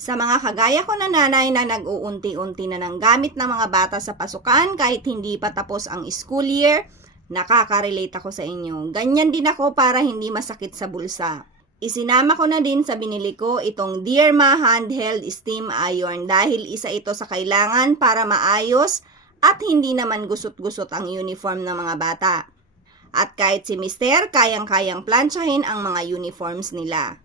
Sa mga kagaya ko na nanay na nag-uunti-unti na ng gamit ng mga bata sa pasukan kahit hindi pa tapos ang school year, nakaka-relate ako sa inyo. Ganyan din ako para hindi masakit sa bulsa. Isinama ko na din sa binili ko itong Dearma Handheld Steam Iron dahil isa ito sa kailangan para maayos at hindi naman gusot-gusot ang uniform ng mga bata. At kahit si Mister, kayang-kayang plansyahin ang mga uniforms nila.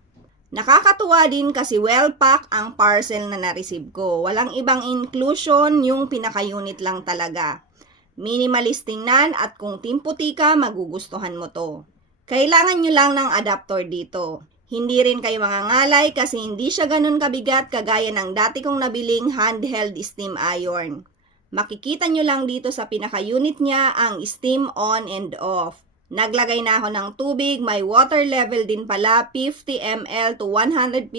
Nakakatuwa din kasi well-pack ang parcel na na-receive ko. Walang ibang inclusion, yung pinaka-unit lang talaga. Minimalist tingnan at kung timputi ka, magugustuhan mo to. Kailangan nyo lang ng adapter dito. Hindi rin kayo mangangalay kasi hindi siya ganun kabigat kagaya ng dati kong nabiling handheld steam iron. Makikita nyo lang dito sa pinaka-unit niya ang steam on and off. Naglagay na ako ng tubig, may water level din pala, 50 ml to 150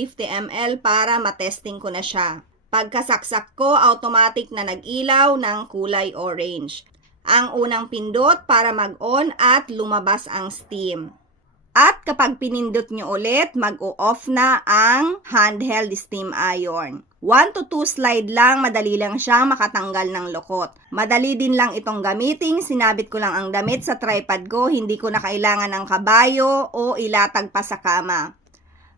ml para matesting ko na siya. Pagkasaksak ko, automatic na nag-ilaw ng kulay orange. Ang unang pindot para mag-on at lumabas ang steam. At kapag pinindot nyo ulit, mag-o-off na ang handheld steam iron. 1 to 2 slide lang, madali lang siyang makatanggal ng lokot. Madali din lang itong gamitin, sinabit ko lang ang damit sa tripod ko, hindi ko na kailangan ng kabayo o ilatag pa sa kama.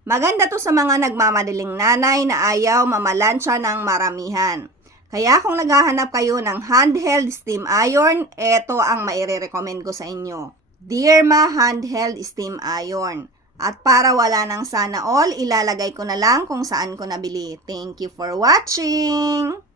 Maganda to sa mga nagmamadaling nanay na ayaw mamalansya ng maramihan. Kaya kung naghahanap kayo ng handheld steam iron, ito ang maire-recommend ko sa inyo. Dearma Handheld Steam Iron. At para wala nang sana all, ilalagay ko na lang kung saan ko nabili. Thank you for watching!